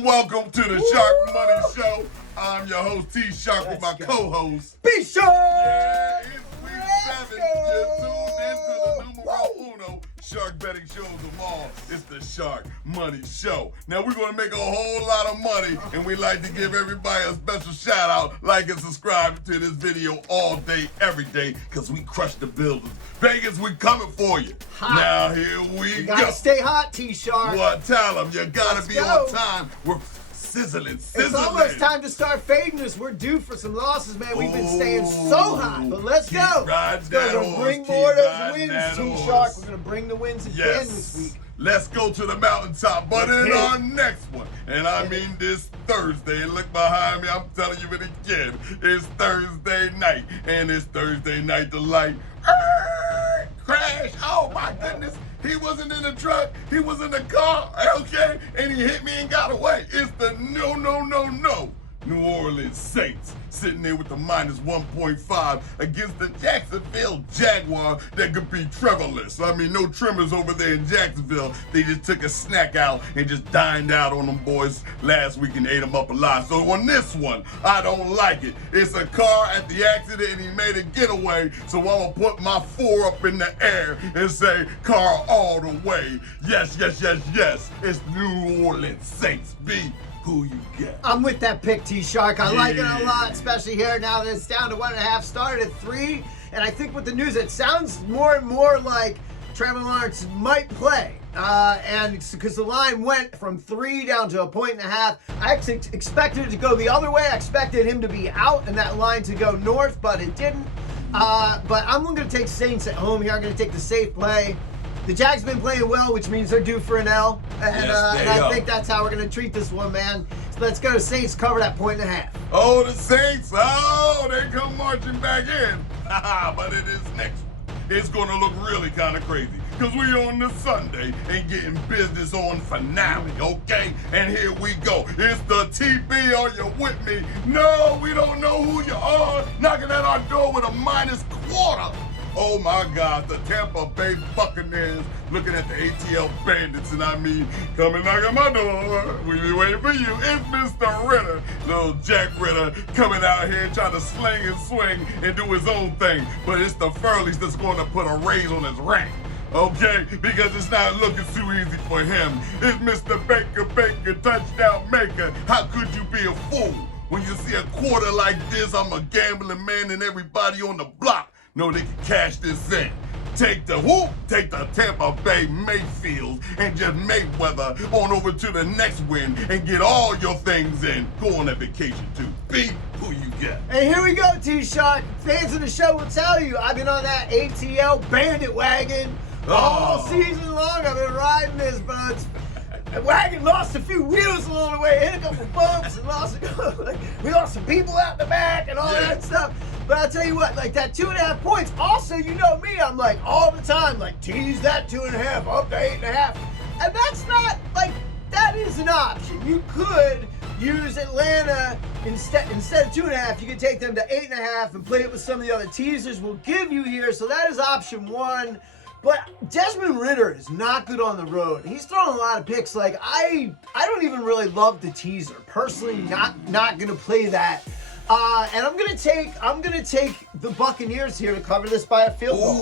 Welcome to the Shark Money Show. I'm your host, T-Shark, with my co-host, B-Shark! Yeah, it's week 7. You're tuned into the numero uno shark betting shows of all. It's the Shark Money Show. Now, we're going to make a whole lot of money, and we like to give everybody a special shout-out. Like and subscribe to this video all day, every day, because we crush the buildings. Vegas, we coming for you. Hot. Now, here we You go. gotta stay hot, T-Shark. What? Tell them. You got to Let's be go. on time. We're sizzling. It's almost time to start fading us. We're due for some losses, man. We've been staying so hot. But let's Keep go. riding We're that gonna horse. bring Keep more of those riding that wins, horse. T-Shark. We're gonna bring the wins again this week. Let's go to the mountaintop, but Let's in hit our it. next one, and I mean this Thursday, and look behind me, I'm telling you it again, it's Thursday night, and it's Thursday night delight. Crash, oh my goodness, he wasn't in the truck, he was in the car, okay, and he hit me and got away. It's the no New Orleans Saints sitting there with the minus 1.5 against the Jacksonville Jaguars that could be Trevorless. I mean, no trimmers over there in Jacksonville. They just took a snack out and just dined out on them boys last week and ate them up alive. So on this one, I don't like it. It's a car at the accident and he made a getaway. So I'm going to put my 4 up in the air and say car all the way. Yes. It's New Orleans Saints. B. Who you get? I'm with that pick, T-Shark. I like it a lot, especially here now that it's down to 1.5, started at 3. And I think with the news, it sounds more and more like Trevor Lawrence might play. And because the line went from 3 down to 1.5, I actually expected it to go the other way. I expected him to be out and that line to go north, but it didn't. But I'm going to take Saints at home here. I'm going to take the safe play. The Jags have been playing well, which means they're due for an L. And I think that's how we're going to treat this one, man. So let's go to Saints, cover that 1.5. Oh, the Saints. Oh, they come marching back in. But it is next one. It's going to look really kind of crazy because we're on this Sunday and getting business on finale, okay? And here we go. It's the TB. Are you with me? No, we don't know who you are. Knocking at our door with a -1/4. Oh my God, the Tampa Bay Buccaneers looking at the ATL Bandits, and I mean, come and knock on my door. We be waiting for you. It's Mr. Ritter, little Jack Ritter, coming out here trying to sling and swing and do his own thing. But it's the Furleys that's going to put a raise on his rank. Okay, because it's not looking too easy for him. It's Mr. Baker, touchdown maker. How could you be a fool when you see a quarter like this? I'm a gambling man and everybody on the block know they can cash this in. Take the Tampa Bay Mayfield and just Mayweather on over to the next win and get all your things in. Go on that vacation too. B, who you get? And here we go, T-Shark. Fans of the show will tell you I've been on that ATL Bandit wagon all season long. I've been riding this, but the wagon lost a few wheels along the way, hit a couple bumps, and we lost some people out the back and all that stuff. But I'll tell you what, like that 2.5 points, also, you know me, I'm like all the time, like tease that 2.5, up to 8.5. And that's not, like, that is an option. You could use Atlanta instead of 2.5, you could take them to 8.5 and play it with some of the other teasers we'll give you here. So that is option 1. But Desmond Ritter is not good on the road. He's throwing a lot of picks. Like, I don't even really love the teaser. Personally, not gonna play that. And I'm gonna take the Buccaneers here to cover this by a field goal.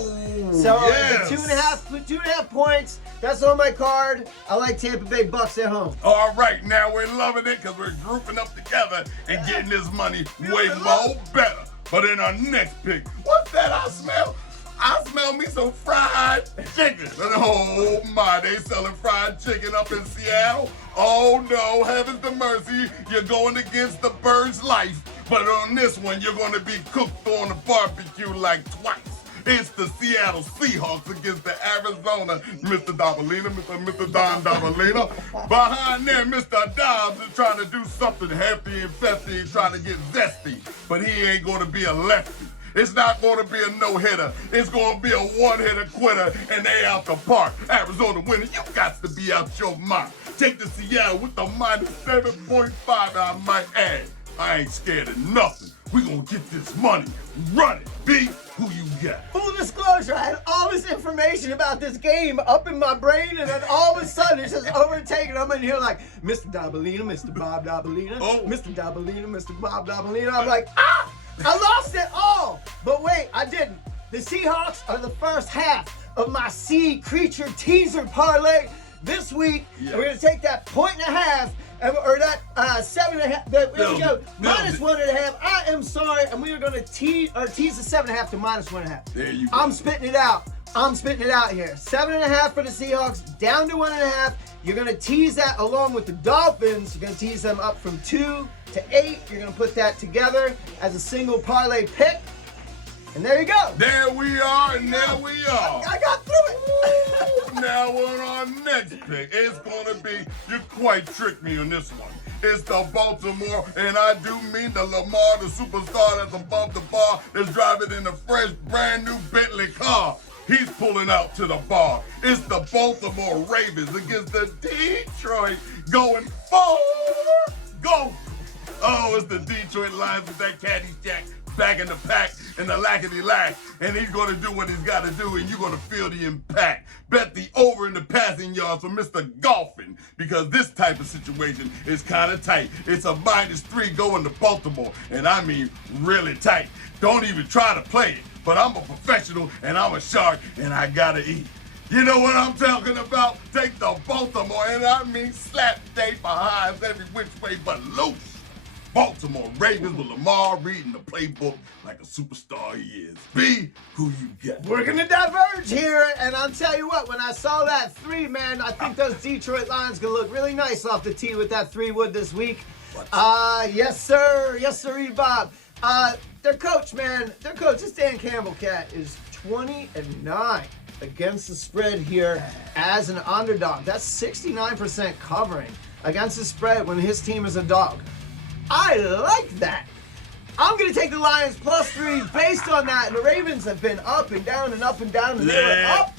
So yes. the 2.5 points. That's on my card. I like Tampa Bay Bucks at home. All right, now we're loving it because we're grouping up together and getting this money way more better. But in our next pick, what's that I smell? I smell me some fried chicken. Oh my, they selling fried chicken up in Seattle. Oh no, heavens to mercy, you're going against the bird's life. But on this one, you're going to be cooked on the barbecue like twice. It's the Seattle Seahawks against the Arizona Mr. Dabalina, Mr. Don Dabalina. Behind there, Mr. Dobbs is trying to do something hefty and festy and trying to get zesty. But he ain't going to be a lefty. It's not going to be a no-hitter. It's going to be a one-hitter quitter, and they out the park. Arizona winning. You got to be out your mind. Take the Seattle with the -7.5, I might add. I ain't scared of nothing. We're going to get this money. Run it, B. Who you got? Full disclosure, I had all this information about this game up in my brain, and then all of a sudden it's just overtaken. I'm in here like, Mr. Dabalina, Mr. Bob Dabalina, Mr. Dabalina, Mr. Bob Dabalina. I'm like, I lost it all. But wait, I didn't. The Seahawks are the first half of my sea creature teaser parlay this week. Yes. We're going to take that 1.5, or that 7.5. There we go. Minus 1.5. I am sorry. And we are going to tease the 7.5 to minus 1.5. There you go. I'm spitting it out. Here. 7.5 for the Seahawks, down to 1.5. You're going to tease that along with the Dolphins. You're going to tease them up from 2 to 8. You're going to put that together as a single parlay pick. And there you go. There we are, and there we are. I got through it. Now on our next pick, it's going to be, you quite tricked me on this one. It's the Baltimore, and I do mean the Lamar, the superstar that's above the bar, that's driving in a fresh, brand new Bentley car. He's pulling out to the bar. It's the Baltimore Ravens against the Detroit going forward. Go. Oh, it's the Detroit Lions with that Caddyshack back in the pack and the lackety-lack, and he's going to do what he's got to do, and you're going to feel the impact. Bet the over in the passing yards for Mr. Golfing, because this type of situation is kind of tight. It's a -3 going to Baltimore, and I mean really tight. Don't even try to play it, but I'm a professional, and I'm a shark, and I got to eat. You know what I'm talking about? Take the Baltimore, and I mean slap day behinds every which way but loose. Baltimore Ravens with Lamar reading the playbook like a superstar he is. B, who you got? We're going to diverge here, and I'll tell you what, when I saw that 3, man, I think those Detroit Lions going to look really nice off the tee with that 3-wood this week. Yes, sir. Yes, sir, Bob. Their coach, this Dan Campbell cat, is 20-9 against the spread here as an underdog. That's 69% covering against the spread when his team is a dog. I like that. I'm going to take the Lions +3 based on that. And the Ravens have been up and down and up and down, and they were up.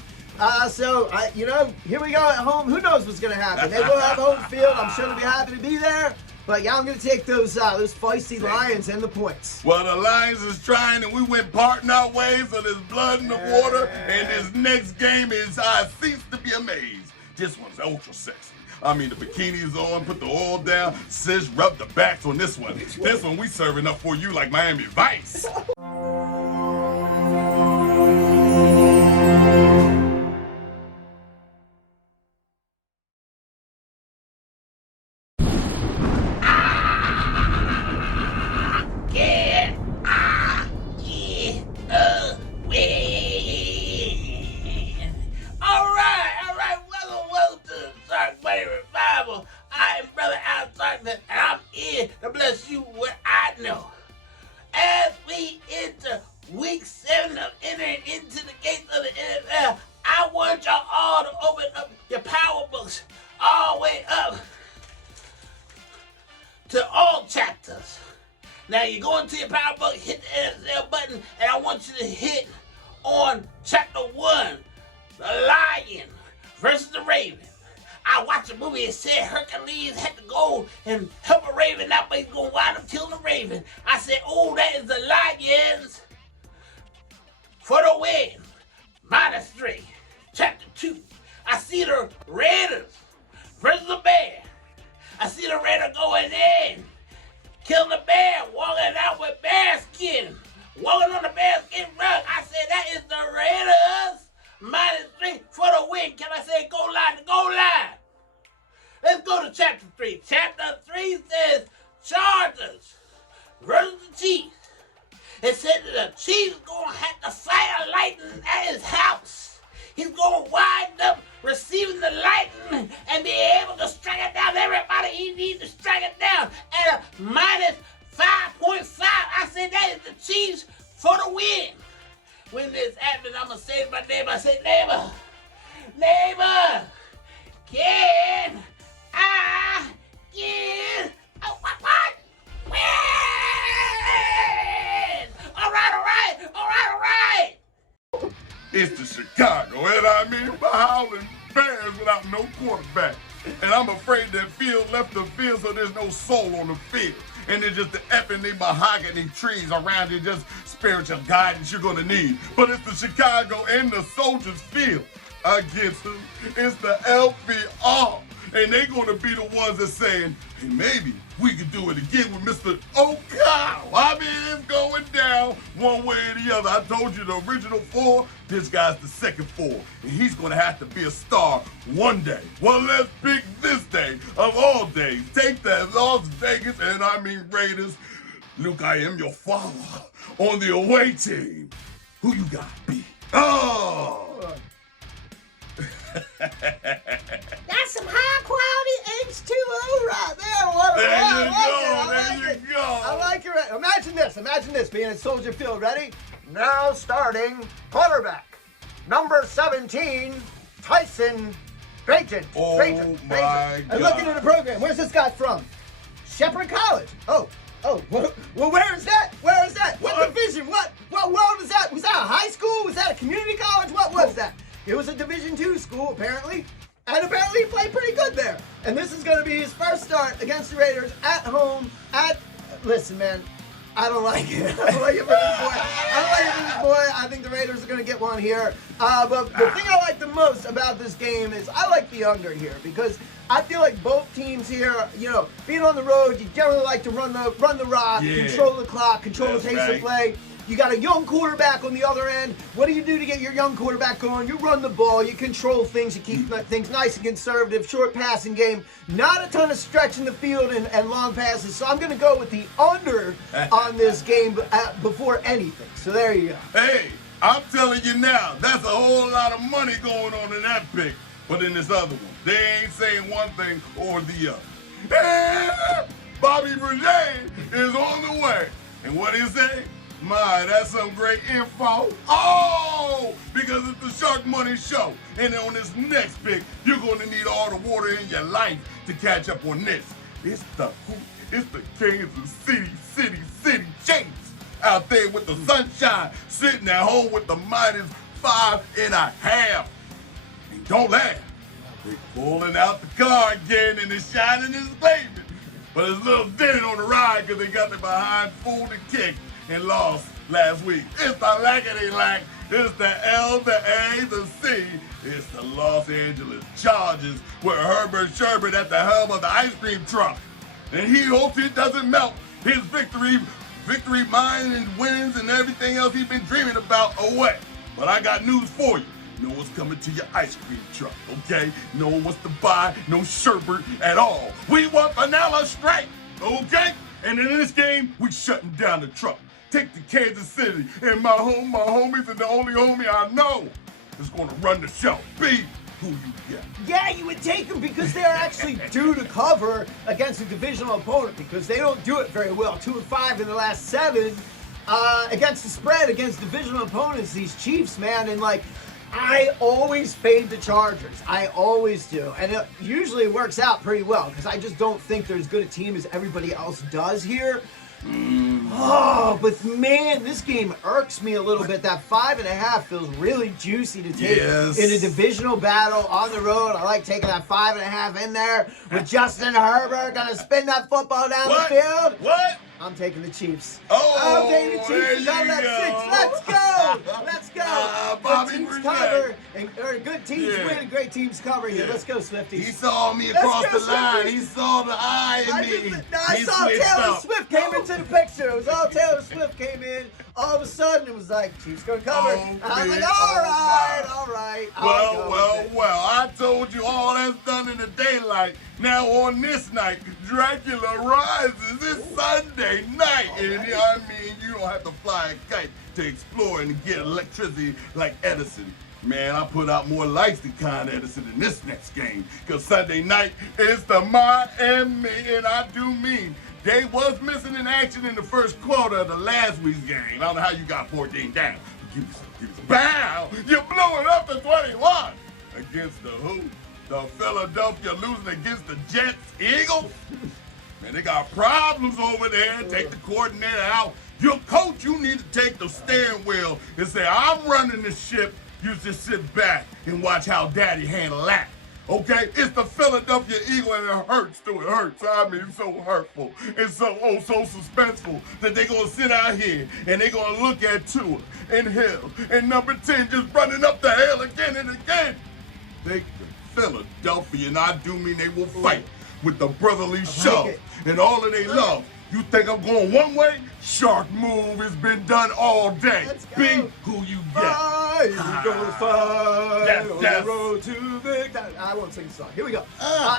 Here we go at home. Who knows what's going to happen? They will have home field. I'm sure they'll be happy to be there. But yeah, I'm going to take those feisty Lions and the points. Well, the Lions is trying, and we went parting our ways, so there's blood in the water. And this next game is, I cease to be amazed. This one's ultra sexy. I mean, the bikinis on, put the oil down, sis, rub the backs on this one. This one we serving up for you like Miami Vice. To bless you what I know. As we enter week 7 of entering into the gates of the NFL, I want y'all all to open up your power books all the way up to all chapters. Now you go into your power book, hit the NFL button, and I want you to hit on chapter 1, the Lion versus the Raven. I watched a movie and said Hercules had to go and help a raven out, but he's going to wind up killing the raven. I said, oh, that is the Lions for the win. -3. Chapter 2. I see the Raiders versus the Bear. I see the Raider going in, killing the bear, walking out with bear skin, walking on the bear skin rug. I said, that is the Raiders. -3 for the win. Can I say go line to go line? Let's go to chapter 3. Chapter 3 says Chargers versus the Chiefs. It said that the Chiefs going to have to fire lightning at his house. He's going to wind up receiving the lightning and be able to strike it down. Everybody he needs to strike it down at a -5.5. I said that is the Chiefs for the win. When this happens, I'm going to say to my neighbor, I say, neighbor, can I get a what? Win! All right. It's the Chicago, and I mean Howling Bears without no quarterback. And I'm afraid that field left the field so there's no soul on the field. and it's just the effing mahogany trees around you, just spiritual guidance you're gonna need. But it's the Chicago and the Soldiers Field against who? It's the LBR. And they're gonna be the ones that saying, hey, maybe we could do it again with Mr. O'Connell. I mean, it's going down one way or the other. I told you the original 4, this guy's the second 4. And he's gonna have to be a star one day. Well, let's pick this day of all days. Take that Las Vegas, and I mean Raiders. Luke, I am your father on the away team. Who you got, B? Oh! That's some high quality H2O right there. What There you go. I like it. Imagine this being at Soldier Field. Ready? Now starting quarterback. Number 17, Tyson Bagent. Oh, Bagent. my And God. looking at the program. Where's this guy from? Shepherd College. Oh, well, where is that? Where is that? What division? What world is that? Was that a high school? Was that a community college? What was that? It was a Division II school, apparently. And apparently he played pretty good there. And this is going to be his first start against the Raiders at home. Listen, man, I don't like it. I don't like it for this boy. I think the Raiders are going to get one here. But the thing I like the most about this game is I like the under here because I feel like both teams here, being on the road, you generally like to run the rock, control the clock, control the pace of play. You got a young quarterback on the other end. What do you do to get your young quarterback going? You run the ball, you control things, you keep things nice and conservative, short passing game. Not a ton of stretch in the field and long passes. So I'm going to go with the under on this game before anything. So there you go. Hey, I'm telling you now, that's a whole lot of money going on in that pick. But in this other one, they ain't saying one thing or the other. Hey, Bobby Boucher is on the way. And what is that? My, that's some great info. Oh, because it's the Sharkmoney show. And on this next pick, you're going to need all the water in your life to catch up on this. It's the Kansas City Chiefs out there with the sunshine, sitting at home with the -5.5. And don't laugh. They're pulling out the car again and it's shining and gleaming. But it's a little dented on the ride because they got the behind folded kick and lost last week. It's the lackety-lack. It's the L, the A, the C. It's the Los Angeles Chargers with Herbert Sherbert at the helm of the ice cream truck. And he hopes it doesn't melt his victory mind and wins and everything else he's been dreaming about away. But I got news for you. No one's coming to your ice cream truck, okay? No one wants to buy no sherbet at all. We want vanilla straight, okay? And in this game, we shutting down the truck. Take to Kansas City, and my homies, and the only homie I know is going to run the show. B, who you got? Yeah, you would take them because they're actually due to cover against a divisional opponent because they don't do it very well. 2-5 in the last 7 against the spread against divisional opponents. These Chiefs, man, and I always fade the Chargers. I always do. And it usually works out pretty well because I just don't think they're as good a team as everybody else does here. Oh, but man, this game irks me a little bit. That 5.5 feels really juicy to take in a divisional battle on the road. I like taking that 5.5 in there with Justin Herbert. Gonna spin that football down the field. What? I'm taking the Chiefs. Oh, I'm taking the Chiefs. there you That go. 6. Let's go. Let's go. Bobby Good teams Boucher. cover. Or good teams Yeah. win and great teams cover here. Let's go, Swifties. He saw me across go, the line. Swifties. He saw the eye in me. I He saw switched Taylor up. Swift came into the picture. It was all Taylor Swift came in. All of a sudden, it was like, Chiefs gonna cover. Oh, And I was like, man. all right. I'll go with it. Well, I told you all that's done in the daylight. Now on this night, Dracula rises. It's Sunday night. And I mean, you don't have to fly a kite to explore and get electricity like Edison. Man, I put out more lights than Con Edison in this next game. Because Sunday night is the Miami, and I do mean they was missing in action in the first quarter of the last week's game. I don't know how you got 14 down. But give me some. Bow! You blew it up to 21 against the who? The Philadelphia losing against the Jets Eagles? Man, they got problems over there. Take the coordinator out. Your coach, you need to take the steering wheel and say, I'm running the ship. You just sit back and watch how daddy handle that. Okay, it's the Philadelphia Eagle, and it hurts too. It hurts. I mean, it's so hurtful. It's so so suspenseful that they're gonna sit out here and they're gonna look at Tua and Hill and number 10 just running up the hill again and again. They Philadelphia, and I do mean they will fight with the brotherly shove and all of they love. You think I'm going one way? Shark move has been done all day. Be who you get. You're gonna fight Yes, on yes. the road to victory. I won't sing the song. Here we go.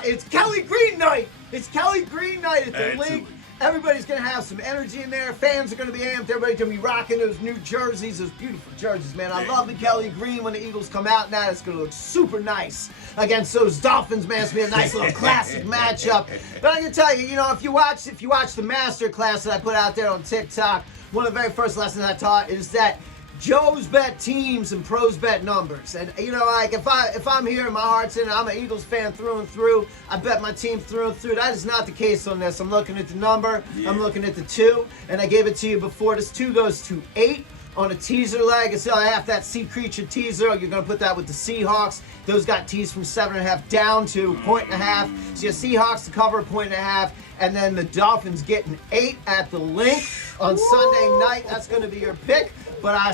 It's Kelly Green night. It's Kelly Green night at the Add to link. it. Everybody's gonna have some energy in there. Fans are gonna be amped. Everybody's gonna be rocking those new jerseys, those beautiful jerseys, man. I love the Kelly Green when the Eagles come out. Now it's gonna look super nice against those Dolphins, man. It's gonna be a nice little classic matchup. But I'm gonna tell you, if you watch the master class that I put out there on TikTok, one of the very first lessons I taught is that Joes bet teams and pros bet numbers. And like if I'm here and my heart's in it, I'm an Eagles fan through and through. I bet my team through and through. That is not the case on this. I'm looking at the number. Yeah. I'm looking at the 2, and I gave it to you before. This 2 goes to 8 on a teaser leg. So I have that sea creature teaser. You're gonna put that with the Seahawks. Those got teased from 7.5 down to 1.5. So your Seahawks to cover 1.5. And then the Dolphins getting 8 at the link on Sunday night. That's going to be your pick. But I'm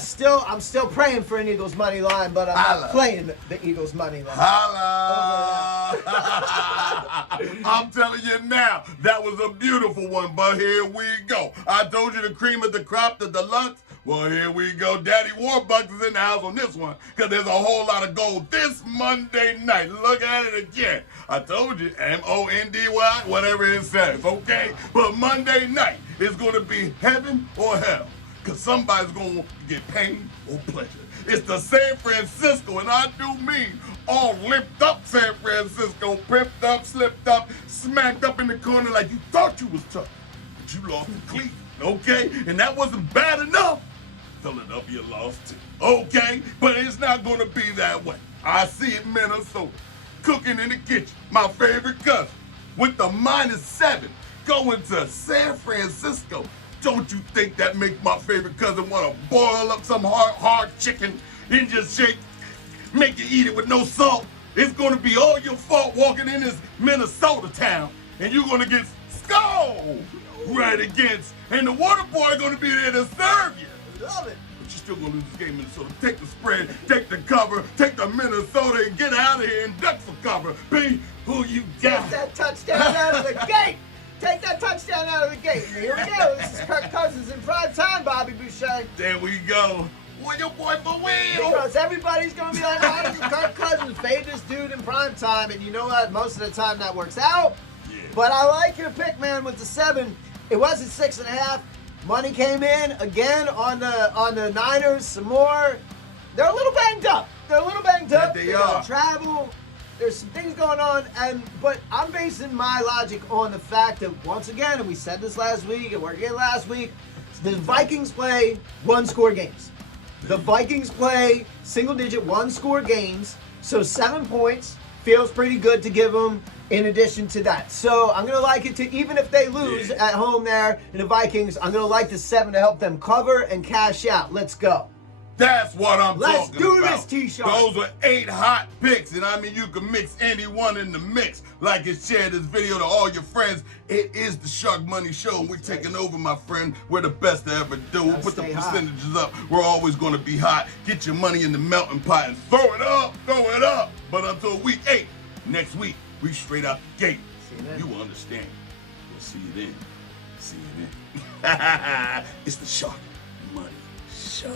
still praying for an Eagles money line, but I'm not playing the Eagles money line. Holla! I'm telling you now, that was a beautiful one, but here we go. I told you the cream of the crop, the deluxe. Well, here we go. Daddy Warbucks is in the house on this one because there's a whole lot of gold this Monday night. Look at it again. I told you, Monday, whatever it says, okay? But Monday night is going to be heaven or hell because somebody's going to get pain or pleasure. It's the San Francisco, and I do mean all lipped up San Francisco, pimped up, slipped up, smacked up in the corner like you thought you was tough, but you lost to Cleveland, okay? And that wasn't bad enough. Philadelphia lost too. Okay, but it's not gonna be that way. I see it, Minnesota, cooking in the kitchen. My favorite cousin with the -7 going to San Francisco. Don't you think that makes my favorite cousin want to boil up some hard chicken and just make you eat it with no salt? It's gonna be all your fault walking in this Minnesota town, and you're gonna get scolded right against, and the water boy gonna be there to serve you. Love it. But you're still gonna lose this game, Minnesota. Take the spread, take the cover, take the Minnesota and get out of here and duck for cover. Be who you got. Take that touchdown out of the gate. Take that touchdown out of the gate. Here we go. This is Kirk Cousins in prime time, Bobby Boucher. There we go. Well, your boy for Will. Because everybody's going to be like, how does Kirk Cousins fade this dude in prime time? And you know what? Most of the time that works out. Yeah. But I like your pick, man, with the 7. It wasn't 6.5. Money came in again on the Niners some more. They're a little banged up. That they are. Gotta travel. There's some things going on, but I'm basing my logic on the fact that once again, and we said this last week, and we're again last week, the Vikings play one-score games. The Vikings play single-digit one-score games, so 7 points feels pretty good to give them in addition to that. So I'm going to like it to, even if they lose at home there in the Vikings, I'm going to like the 7 to help them cover and cash out. Let's go. That's what I'm Let's talking do about. this, T-Shark. Those are 8 hot picks, and I mean you can mix any one in the mix. Like and share this video to all your friends. It is the Shark Money Show, and we're taking over, my friend. We're the best to ever do. We'll put the percentages up. We're always going to be hot. Get your money in the melting pot and throw it up, But until week 8, next week, we straight out the gate. You will understand. We'll see you then. See you then. It's the Shark Money Show.